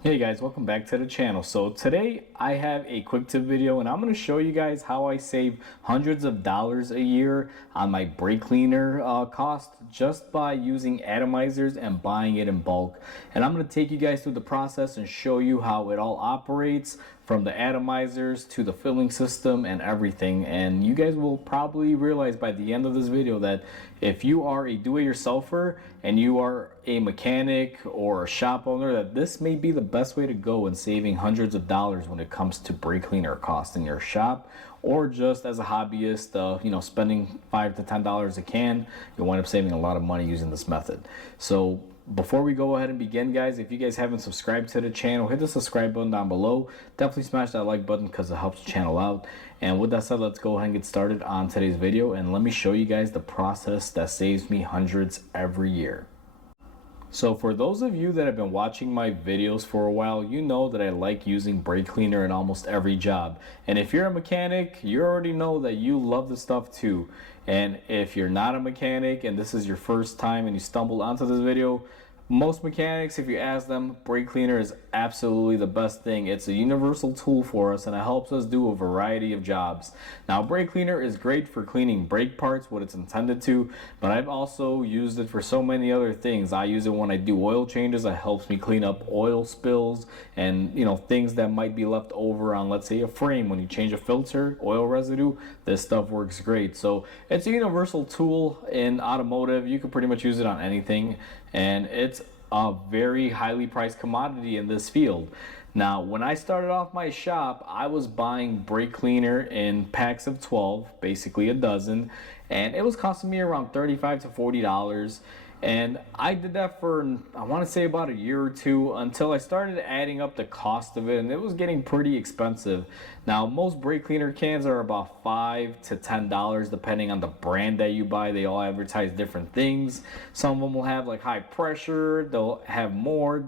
Hey guys, welcome back to the channel. So today I have a quick tip video and I'm going to show you guys how I save hundreds of dollars a year on my brake cleaner cost just by using atomizers and buying it in bulk. And I'm going to take you guys through the process and show you how it all operates, from the atomizers to the filling system and everything. And you guys will probably realize by the end of this video that if you are a do-it-yourselfer and you are a mechanic or a shop owner, that this may be the best way to go in saving hundreds of dollars when it comes to brake cleaner costs in your shop, or just as a hobbyist, spending $5 to $10 a can, you'll wind up saving a lot of money using this method. So before we go ahead and begin, guys, if you guys haven't subscribed to the channel, hit the subscribe button down below. Definitely smash that like button because it helps the channel out. And with that said, let's go ahead and get started on today's video, and let me show you guys the process that saves me hundreds every year. So for those of you that have been watching my videos for a while, you know that I like using brake cleaner in almost every job. And if you're a mechanic, you already know that you love the stuff too. And if you're not a mechanic and this is your first time and you stumbled onto this video, most mechanics, if you ask them, brake cleaner is absolutely the best thing. It's a universal tool for us and it helps us do a variety of jobs. Now, brake cleaner is great for cleaning brake parts, what it's intended to, but I've also used it for so many other things. I use it when I do oil changes. It helps me clean up oil spills and things that might be left over on, let's say, a frame. When you change a filter, oil residue, this stuff works great. So it's a universal tool in automotive. You can pretty much use it on anything, and it's a very highly priced commodity in this field. Now, when I started off my shop, I was buying brake cleaner in packs of 12, basically a dozen, and it was costing me around $35 to $40. And I did that for, I want to say, about a year or two, until I started adding up the cost of it, and it was getting pretty expensive. Now, most brake cleaner cans are about $5 to $10 depending on the brand that you buy. They all advertise different things. Some of them will have like high pressure, they'll have more,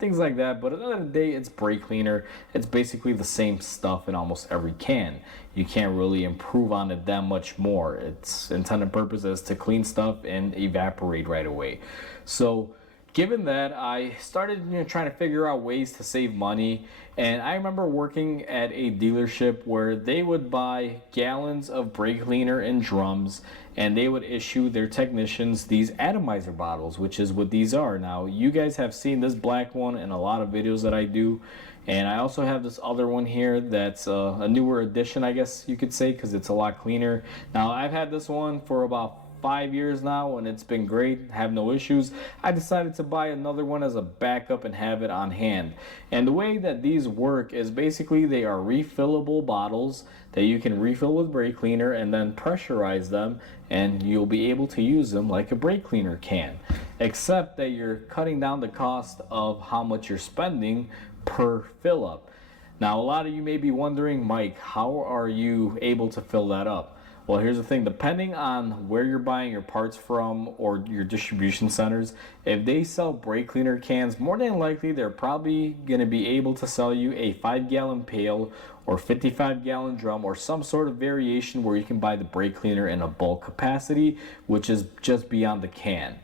things like that. But at the end of the day, it's brake cleaner. It's basically the same stuff in almost every can. You can't really improve on it that much more. Its intended purpose is to clean stuff and evaporate right away. So given that, I started trying to figure out ways to save money. And I remember working at a dealership where they would buy gallons of brake cleaner in drums, and they would issue their technicians these atomizer bottles, which is what these are. Now, you guys have seen this black one in a lot of videos that I do, and I also have this other one here that's a newer edition, I guess you could say, because it's a lot cleaner. Now, I've had this one for about 5 years now, and it's been great, have no issues. I decided to buy another one as a backup and have it on hand. And the way that these work is basically they are refillable bottles that you can refill with brake cleaner and then pressurize them, and you'll be able to use them like a brake cleaner can, except that you're cutting down the cost of how much you're spending per fill up. Now, a lot of you may be wondering, Mike, how are you able to fill that up? Well, here's the thing. Depending on where you're buying your parts from or your distribution centers, if they sell brake cleaner cans, more than likely they're probably going to be able to sell you a 5-gallon pail or 55-gallon drum or some sort of variation where you can buy the brake cleaner in a bulk capacity, which is just beyond the can.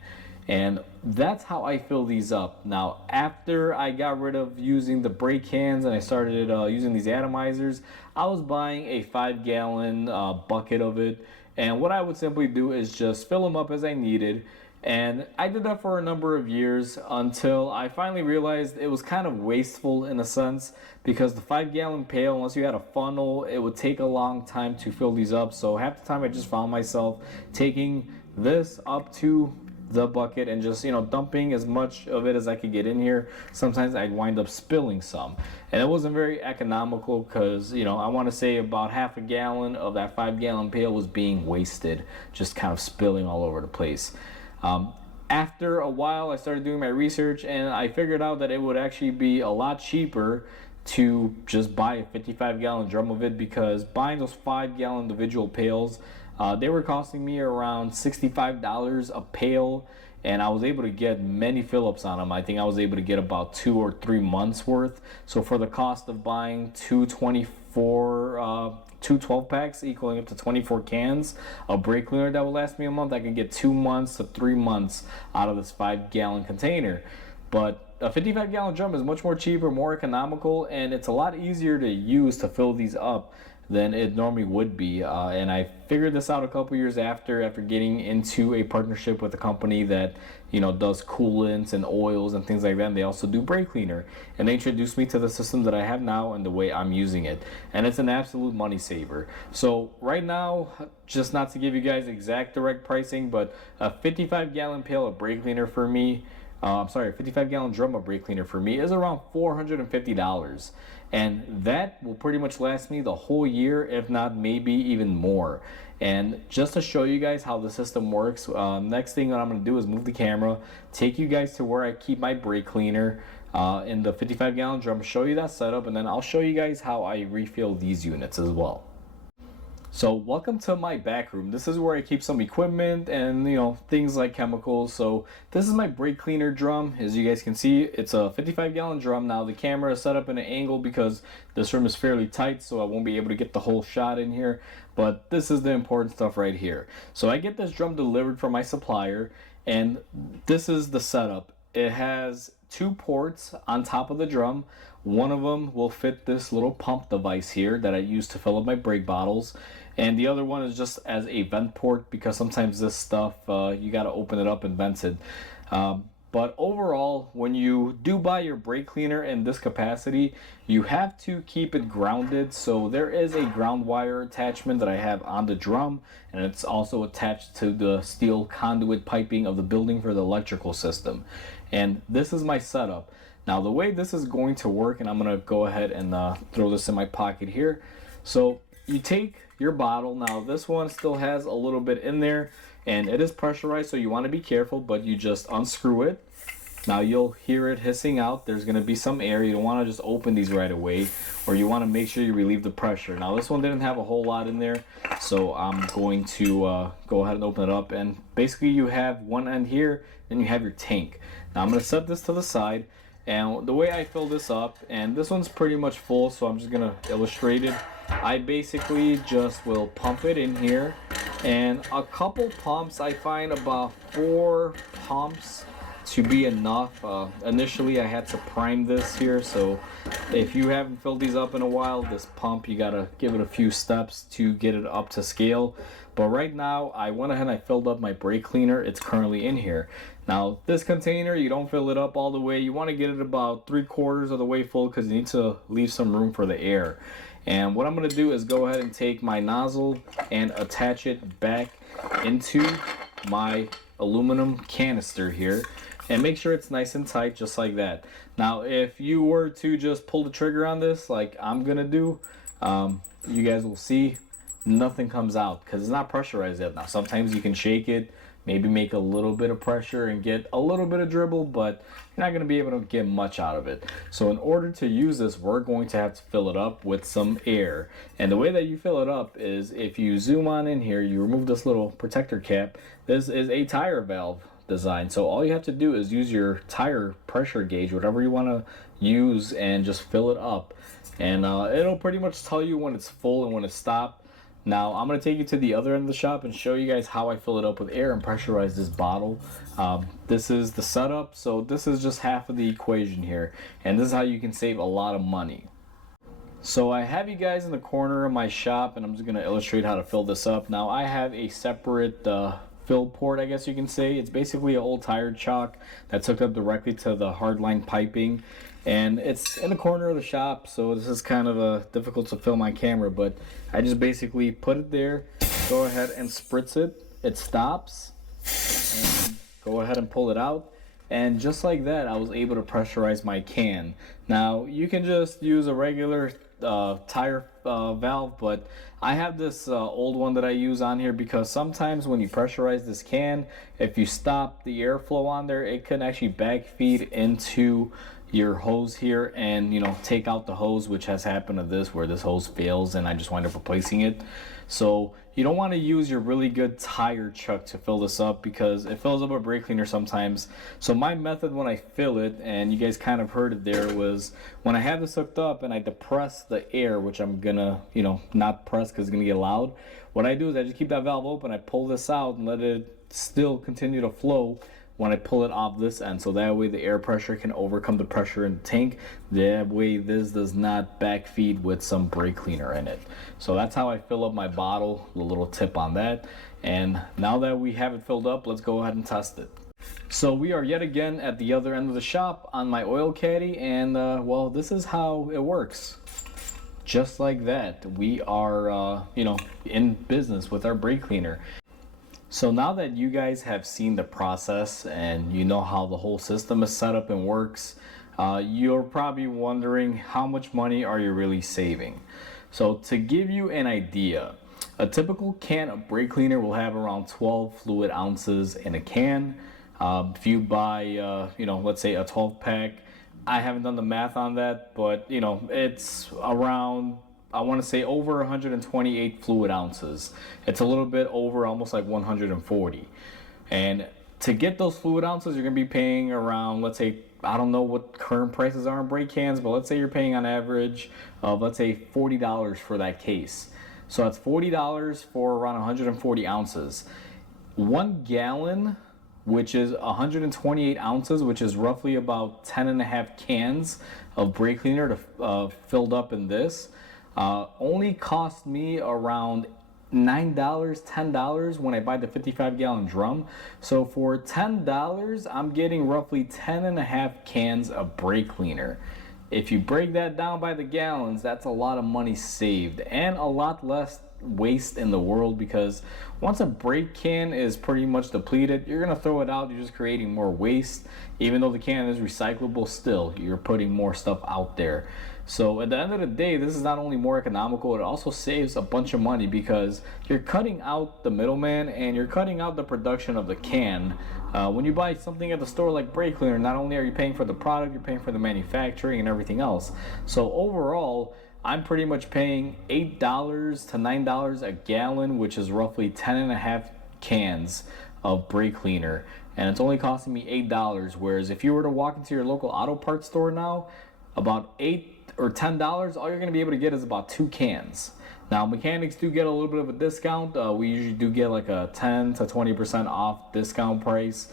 And that's how I fill these up. Now, after I got rid of using the brake cans and I started using these atomizers, I was buying a 5-gallon bucket of it. And what I would simply do is just fill them up as I needed. And I did that for a number of years until I finally realized it was kind of wasteful in a sense, because the 5-gallon pail, unless you had a funnel, it would take a long time to fill these up. So half the time I just found myself taking this up to the bucket and just dumping as much of it as I could get in here. Sometimes I'd wind up spilling some, and it wasn't very economical because I want to say about half a gallon of that 5-gallon pail was being wasted, just kind of spilling all over the place. After a while, I started doing my research and I figured out that it would actually be a lot cheaper to just buy a 55-gallon drum of it, because buying those 5-gallon individual pails, they were costing me around $65 a pail, and I was able to get many fill-ups on them. I think I was able to get about 2 or 3 months worth. So for the cost of buying two 12 packs equaling up to 24 cans of brake cleaner that will last me a month, I could get 2 months to 3 months out of this 5-gallon container. But a 55-gallon drum is much more cheaper, more economical, and it's a lot easier to use to fill these up than it normally would be. And I figured this out a couple years after getting into a partnership with a company that does coolants and oils and things like that. And they also do brake cleaner, and they introduced me to the system that I have now and the way I'm using it, and it's an absolute money saver. So right now, just not to give you guys exact direct pricing, but a 55-gallon pail of brake cleaner for me, I'm sorry, a 55-gallon drum of brake cleaner for me is around $450. And that will pretty much last me the whole year, if not maybe even more. And just to show you guys how the system works, next thing that I'm going to do is move the camera, take you guys to where I keep my brake cleaner in the 55-gallon drum, show you that setup, and then I'll show you guys how I refill these units as well. So welcome to my back room. This is where I keep some equipment and things like chemicals. So this is my brake cleaner drum. As you guys can see, it's a 55-gallon drum. Now the camera is set up in an angle because this room is fairly tight, so I won't be able to get the whole shot in here. But this is the important stuff right here. So I get this drum delivered from my supplier, and this is the setup. It has 2 ports on top of the drum. One of them will fit this little pump device here that I use to fill up my brake bottles, and the other one is just as a vent port because sometimes this stuff you got to open it up and vent it. But overall, when you do buy your brake cleaner in this capacity, you have to keep it grounded. So there is a ground wire attachment that I have on the drum, and it's also attached to the steel conduit piping of the building for the electrical system. And this is my setup. Now the way this is going to work, and I'm going to go ahead and throw this in my pocket here. So you take your bottle. Now this one still has a little bit in there, and it is pressurized, so you want to be careful, but you just unscrew it. Now you'll hear it hissing out. There's going to be some air. You don't want to just open these right away, or you want to make sure you relieve the pressure. Now this one didn't have a whole lot in there, so I'm going to go ahead and open it up, and basically you have one end here, then you have your tank. Now I'm going to set this to the side, and the way I fill this up, and this one's pretty much full, so I'm just going to illustrate it. I basically just will pump it in here, and a couple pumps. I find about 4 pumps to be enough. Initially I had to prime this here, so if you haven't filled these up in a while, this pump, you gotta give it a few steps to get it up to scale. But right now I went ahead and I filled up my brake cleaner. It's currently in here. Now this container, you don't fill it up all the way. You want to get it about 3/4 of the way full because you need to leave some room for the air. And what I'm going to do is go ahead and take my nozzle and attach it back into my aluminum canister here, and make sure it's nice and tight, just like that. Now if you were to just pull the trigger on this like I'm gonna do, you guys will see nothing comes out because it's not pressurized yet. Now sometimes you can shake it, maybe make a little bit of pressure and get a little bit of dribble, but you're not going to be able to get much out of it. So in order to use this, we're going to have to fill it up with some air. And the way that you fill it up is if you zoom on in here, you remove this little protector cap. This is a tire valve design. So all you have to do is use your tire pressure gauge, whatever you want to use, and just fill it up. And it'll pretty much tell you when it's full and when it's stopped. Now I'm going to take you to the other end of the shop and show you guys how I fill it up with air and pressurize this bottle. This is the setup, so this is just half of the equation here, and this is how you can save a lot of money. So I have you guys in the corner of my shop, and I'm just going to illustrate how to fill this up. Now I have a separate fill port, I guess you can say. It's basically an old tire chock that's hooked up directly to the hardline piping, and it's in the corner of the shop, so this is kind of difficult to film my camera, but I just basically put it there, go ahead and spritz it, it stops, and go ahead and pull it out, and just like that I was able to pressurize my can. Now you can just use a regular tire valve, but I have this old one that I use on here because sometimes when you pressurize this can, if you stop the airflow on there, it can actually backfeed into your hose here and take out the hose, which has happened to this where this hose fails and I just wind up replacing it. So you don't want to use your really good tire chuck to fill this up because it fills up a brake cleaner sometimes. So my method when I fill it, and you guys kind of heard it there, was when I have this hooked up and I depress the air, which I'm gonna not press because it's gonna get loud. What I do is I just keep that valve open, I pull this out and let it still continue to flow when I pull it off this end, so that way the air pressure can overcome the pressure in the tank. That way this does not backfeed with some brake cleaner in it. So that's how I fill up my bottle, a little tip on that. And now that we have it filled up, let's go ahead and test it. So we are yet again at the other end of the shop on my oil caddy, and well, this is how it works. Just like that, we are in business with our brake cleaner. So now that you guys have seen the process and you know how the whole system is set up and works, you're probably wondering how much money are you really saving. So to give you an idea, a typical can of brake cleaner will have around 12 fluid ounces in a can. If you buy, let's say a 12 pack, I haven't done the math on that, but it's around, I want to say over 128 fluid ounces. It's a little bit over, almost like 140. And to get those fluid ounces, you're going to be paying around, let's say, I don't know what current prices are in brake cans, but let's say you're paying on average of, let's say, $40 for that case. So that's $40 for around 140 ounces. 1 gallon, which is 128 ounces, which is roughly about 10.5 cans of brake cleaner to filled up in this, only cost me around $9, $10 when I buy the 55-gallon drum. So for $10, I'm getting roughly 10.5 cans of brake cleaner. If you break that down by the gallons, that's a lot of money saved and a lot less waste in the world, because once a brake can is pretty much depleted, you're gonna throw it out. You're just creating more waste. Even though the can is recyclable, still you're putting more stuff out there. So at the end of the day, this is not only more economical, it also saves a bunch of money, because you're cutting out the middleman and you're cutting out the production of the can. When you buy something at the store like brake cleaner, not only are you paying for the product, you're paying for the manufacturing and everything else. So overall, I'm pretty much paying $8 to $9 a gallon, which is roughly 10.5 cans of brake cleaner, and it's only costing me $8. Whereas if you were to walk into your local auto parts store now, about $8 or $10, all you're going to be able to get is about 2 cans. Now mechanics do get a little bit of a discount. We usually do get like a 10 to 20% off discount price.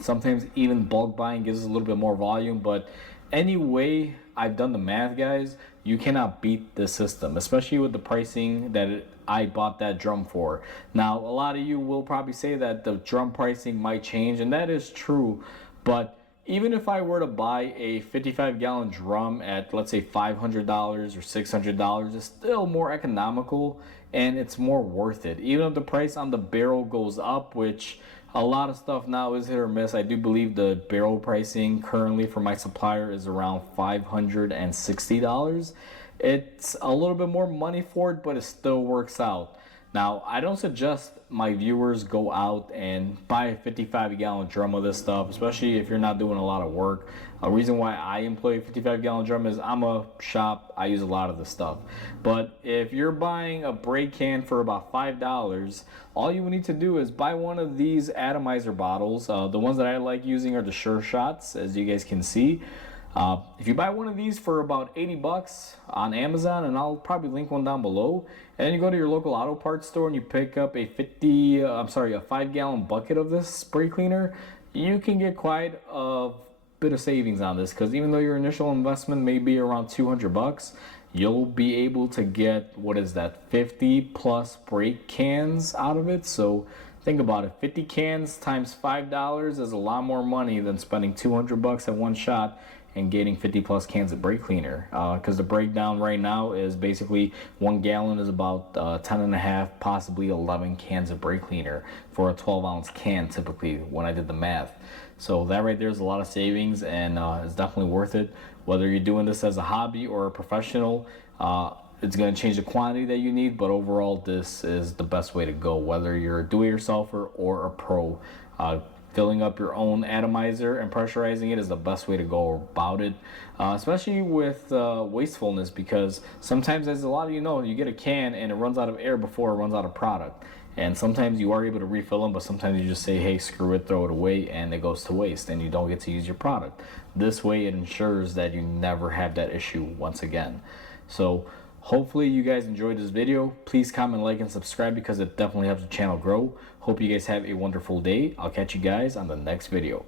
Sometimes even bulk buying gives us a little bit more volume, but anyway, I've done the math, guys. You cannot beat this system, especially with the pricing that I bought that drum for. Now, a lot of you will probably say that the drum pricing might change, and that is true, but even if I were to buy a 55-gallon drum at, let's say, $500 or $600, it's still more economical and it's more worth it. Even if the price on the barrel goes up, which a lot of stuff now is hit or miss. I do believe the barrel pricing currently for my supplier is around $560. It's a little bit more money for it, but it still works out. Now, I don't suggest my viewers go out and buy a 55-gallon drum of this stuff, especially if you're not doing a lot of work. A reason why I employ a 55-gallon drum is I'm a shop, I use a lot of this stuff. But if you're buying a brake can for about $5, all you need to do is buy one of these atomizer bottles. The ones that I like using are the Sure Shots, as you guys can see. If you buy one of these for about 80 bucks on Amazon, and I'll probably link one down below, and then you go to your local auto parts store and you pick up a 5-gallon bucket of this spray cleaner, you can get quite a bit of savings on this, because even though your initial investment may be around 200 bucks, you'll be able to get, what is that, 50 plus brake cans out of it. So think about it, 50 cans times $5 is a lot more money than spending 200 bucks at one shot and getting 50 plus cans of brake cleaner, because the breakdown right now is basically 1 gallon is about 10.5, possibly 11 cans of brake cleaner for a 12-ounce can typically when I did the math. So that right there is a lot of savings, and it's definitely worth it. Whether you're doing this as a hobby or a professional, it's going to change the quantity that you need, but overall this is the best way to go, whether you're a do-it-yourselfer or a pro. Filling up your own atomizer and pressurizing it is the best way to go about it, especially with wastefulness, because sometimes, as a lot of you know, you get a can and it runs out of air before it runs out of product. And sometimes you are able to refill them, but sometimes you just say, hey, screw it, throw it away, and it goes to waste, and you don't get to use your product. This way it ensures that you never have that issue once again. So hopefully you guys enjoyed this video. Please comment, like, and subscribe, because it definitely helps the channel grow. Hope you guys have a wonderful day. I'll catch you guys on the next video.